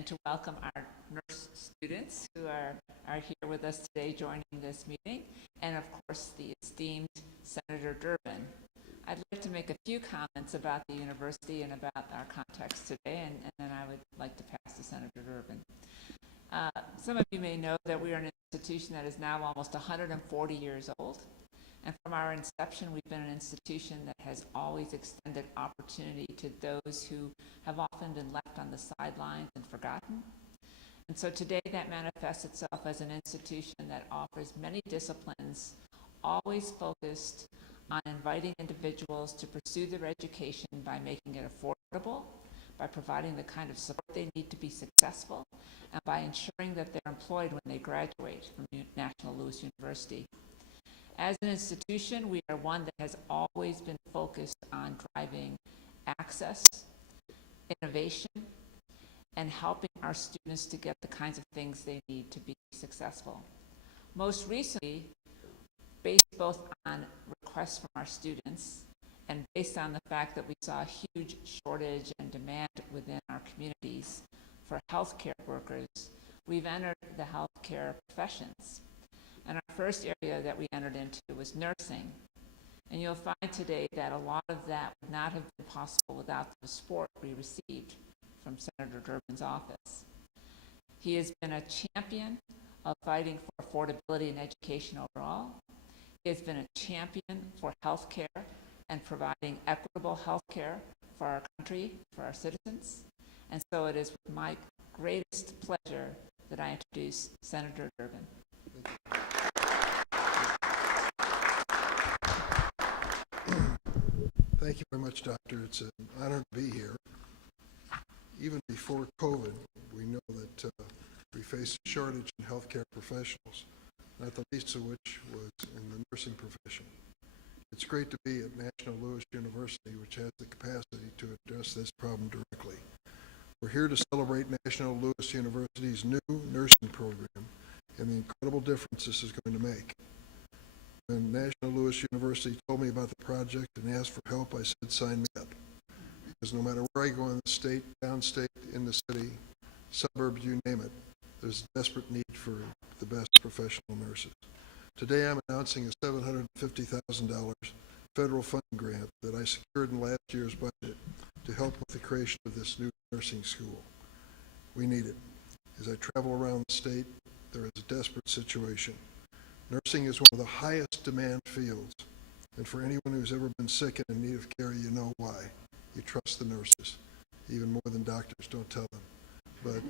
and to welcome our nurse students who are here with us today joining this meeting, and of course the esteemed Senator Durbin. I'd like to make a few comments about the university and about our context today, and then I would like to pass to Senator Durbin. Some of you may know that we are an institution that is now almost 140 years old. And from our inception, we've been an institution that has always extended opportunity to those who have often been left on the sidelines and forgotten. And so today that manifests itself as an institution that offers many disciplines, always focused on inviting individuals to pursue their education by making it affordable, by providing the kind of support they need to be successful, and by ensuring that they're employed when they graduate from National Louis University. As an institution, we are one that has always been focused on driving access, innovation, and helping our students to get the kinds of things they need to be successful. Most recently, based both on requests from our students and based on the fact that we saw a huge shortage and demand within our communities for healthcare workers, we've entered the healthcare professions. And our first area that we entered into was nursing. And you'll find today that a lot of that would not have been possible without the support we received from Senator Durbin's office. He has been a champion of fighting for affordability in education overall. He has been a champion for health care and providing equitable health care for our country, for our citizens. And so it is with my greatest pleasure that I introduce Senator Durbin. Thank you very much, Doctor. It's an honor to be here. Even before COVID, we know that we faced a shortage in healthcare professionals, not the least of which was in the nursing profession. It's great to be at National Louis University, which has the capacity to address this problem directly. We're here to celebrate National Louis University's new nursing program and the incredible difference this is going to make. When National Louis University told me about the project and asked for help, I said, sign me up. Because no matter where I go in the state, downstate, in the city, suburb, you name it, there's a desperate need for the best professional nurses. Today I'm announcing a $750,000 federal funding grant that I secured in last year's budget to help with the creation of this new nursing school. We need it. As I travel around the state, there is a desperate situation. Nursing is one of the highest demand fields, and for anyone who's ever been sick and in need of care, you know why. You trust the nurses, even more than doctors, don't tell them. But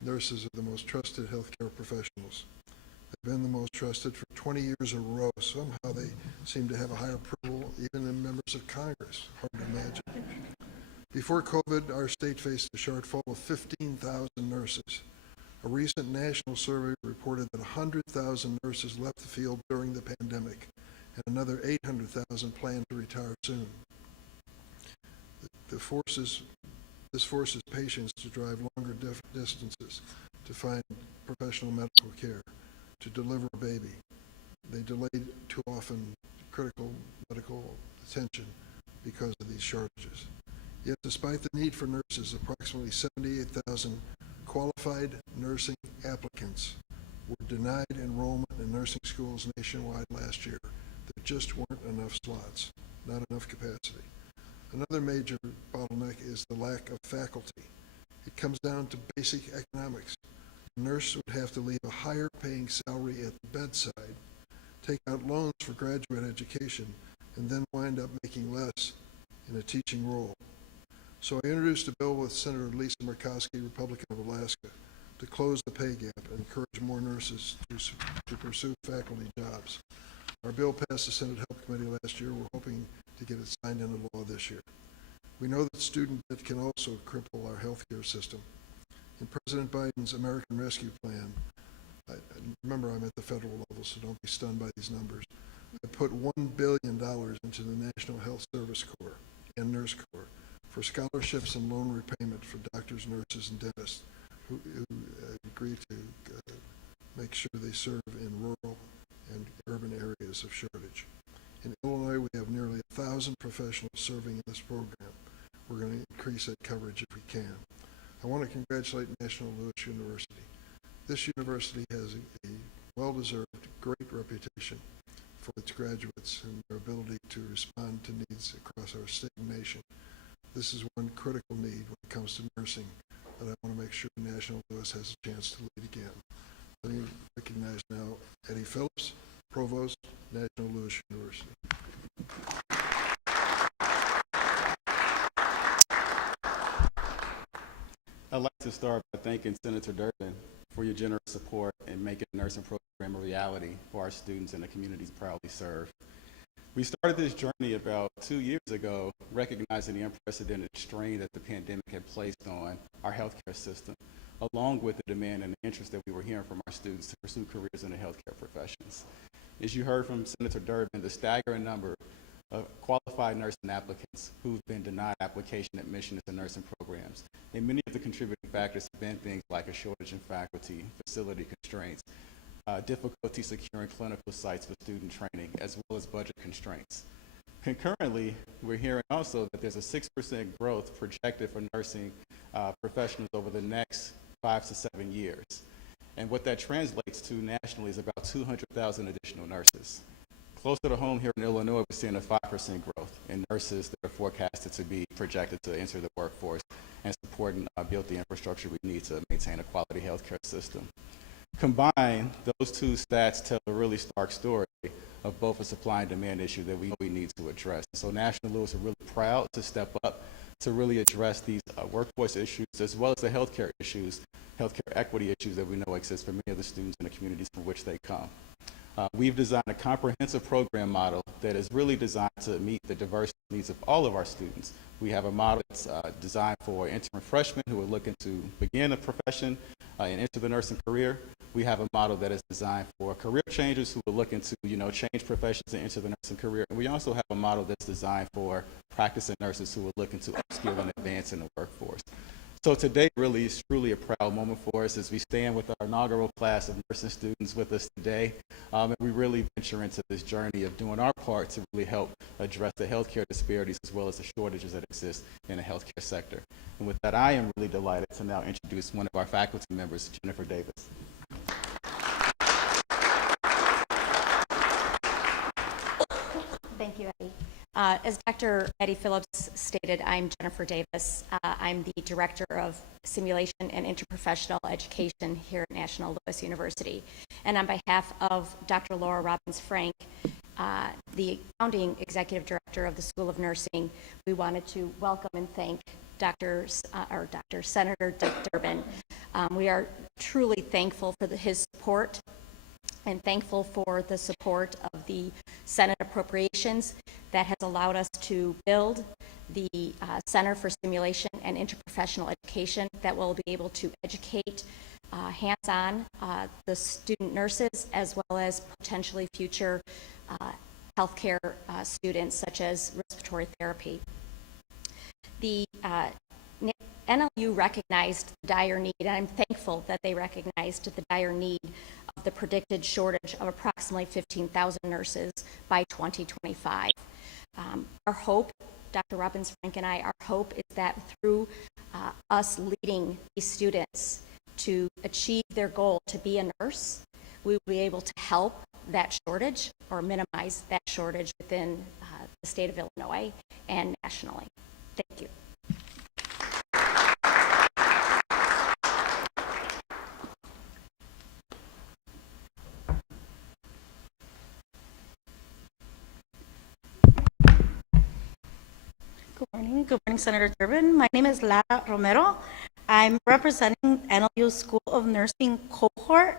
nurses are the most trusted healthcare professionals. They've been the most trusted for 20 years in a row. Somehow they seem to have a higher approval even than members of Congress. Hard to imagine. Before COVID, our state faced a shortfall of 15,000 nurses. A recent national survey reported that 100,000 nurses left the field during the pandemic, and another 800,000 plan to retire soon. This forces patients to drive longer distances to find professional medical care, to deliver a baby. They delay too often critical medical attention because of these shortages. Yet despite the need for nurses, approximately 78,000 qualified nursing applicants were denied enrollment in nursing schools nationwide last year. There just weren't enough slots, not enough capacity. Another major bottleneck is the lack of faculty. It comes down to basic economics. A nurse would have to leave a higher paying salary at the bedside, take out loans for graduate education, and then wind up making less in a teaching role. So I introduced a bill with Senator Lisa Murkowski, Republican of Alaska, to close the pay gap and encourage more nurses to pursue faculty jobs. Our bill passed the Senate Health Committee last year. We're hoping to get it signed into law this year. We know that student debt can also cripple our healthcare system. In President Biden's American Rescue Plan, remember I'm at the federal level, so don't be stunned by these numbers. I put $1 billion into the National Health Service Corps and Nurse Corps for scholarships and loan repayment for doctors, nurses, and dentists who agree to make sure they serve in rural and urban areas of shortage. In Illinois, we have nearly 1,000 professionals serving in this program. We're going to increase that coverage if we can. I want to congratulate National Louis University. This university has a well-deserved great reputation for its graduates and their ability to respond to needs across our state and nation. This is one critical need when it comes to nursing that I want to make sure National Louis has a chance to lead again. Let me recognize now Eddie Phillips, Provost, National Louis University. I'd like to start by thanking Senator Durbin for your generous support in making the nursing program a reality for our students and the communities proudly serve. We started this journey about 2 years ago, recognizing the unprecedented strain that the pandemic had placed on our healthcare system, along with the demand and the interest that we were hearing from our students to pursue careers in the healthcare professions. As you heard from Senator Durbin, the staggering number of qualified nursing applicants who've been denied application admission into nursing programs. And many of the contributing factors have been things like a shortage in faculty, facility constraints, difficulty securing clinical sites for student training, as well as budget constraints. Concurrently, we're hearing also that there's a 6% growth projected for nursing professionals over the next 5 to 7 years. And what that translates to nationally is about 200,000 additional nurses. Closer to home here in Illinois, we're seeing a 5% growth in nurses that are forecasted to be projected to enter the workforce and support and build the infrastructure we need to maintain a quality healthcare system. Combined, those two stats tell a really stark story of both a supply and demand issue that we know we need to address. So National Louis are really proud to step up to really address these workforce issues as well as the healthcare issues, healthcare equity issues that we know exist for many of the students in the communities from which they come. We've designed a comprehensive program model that is really designed to meet the diverse needs of all of our students. We have a model that's designed for interim freshmen who are looking to begin a profession and enter the nursing career. We have a model that is designed for career changers who are looking to, change professions and enter the nursing career. And we also have a model that's designed for practicing nurses who are looking to upskill and advance in the workforce. So today really is truly a proud moment for us as we stand with our inaugural class of nursing students with us today. And we really venture into this journey of doing our part to really help address the healthcare disparities as well as the shortages that exist in the healthcare sector. And with that, I am really delighted to now introduce one of our faculty members, Jennifer Davis. Thank you, Eddie. As Dr. Eddie Phillips stated, I'm Jennifer Davis. I'm the Director of Simulation and Interprofessional Education here at National Louis University. And on behalf of Dr. Lara Romero, the founding Executive Director of the School of Nursing, we wanted to welcome and thank Dr. Senator Durbin. We are truly thankful for his support and thankful for the support of the Senate appropriations that has allowed us to build the Center for Simulation and Interprofessional Education that will be able to educate hands-on the student nurses as well as potentially future healthcare students such as respiratory therapy. The NLU recognized the dire need, and I'm thankful that they recognized the dire need of the predicted shortage of approximately 15,000 nurses by 2025. Our hope, Dr. Robbins Frank and I, our hope is that through us leading these students to achieve their goal to be a nurse, we will be able to help that shortage or minimize that shortage within the state of Illinois and nationally. Thank you. Good morning, Senator Durbin. My name is Lara Romero. I'm representing NLU School of Nursing cohort.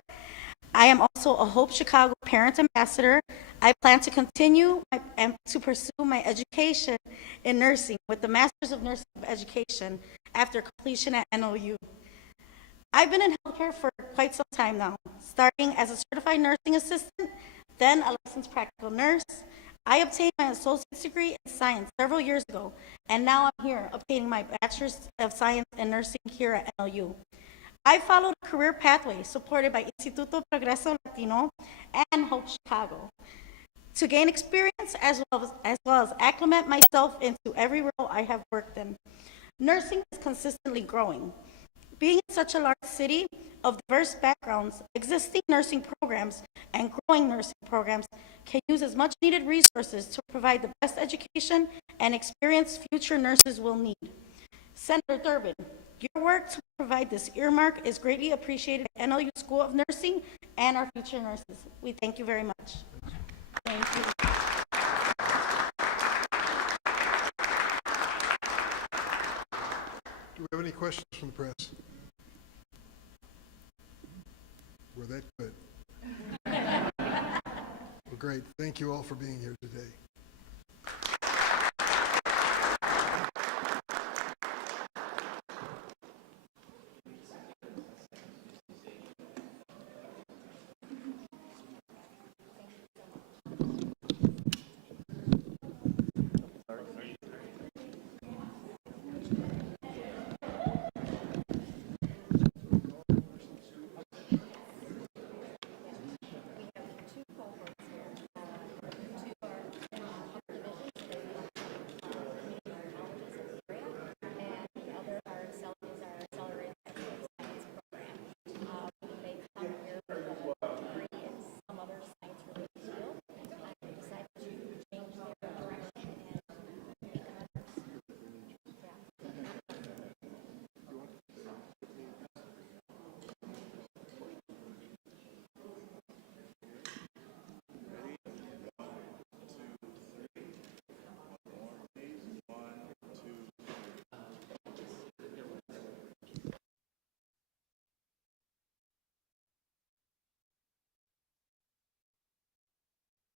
I am also a Hope Chicago Parent Ambassador. I plan to continue and to pursue my education in nursing with the Masters of Nursing Education after completion at NLU. I've been in healthcare for quite some time now, starting as a certified nursing assistant, then a licensed practical nurse. I obtained my associate's degree in science several years ago, and now I'm here obtaining my bachelor's of science in nursing here at NLU. I followed a career pathway supported by Instituto Progreso Latino and Hope Chicago to gain experience as well as acclimate myself into every role I have worked in. Nursing is consistently growing. Being in such a large city of diverse backgrounds, existing nursing programs and growing nursing programs can use as much needed resources to provide the best education and experience future nurses will need. Senator Durbin, your work to provide this earmark is greatly appreciated at NLU School of Nursing and our future nurses. We thank you very much. Thank you. Do we have any questions from the press? We're that good. Well, great. Thank you all for being here today.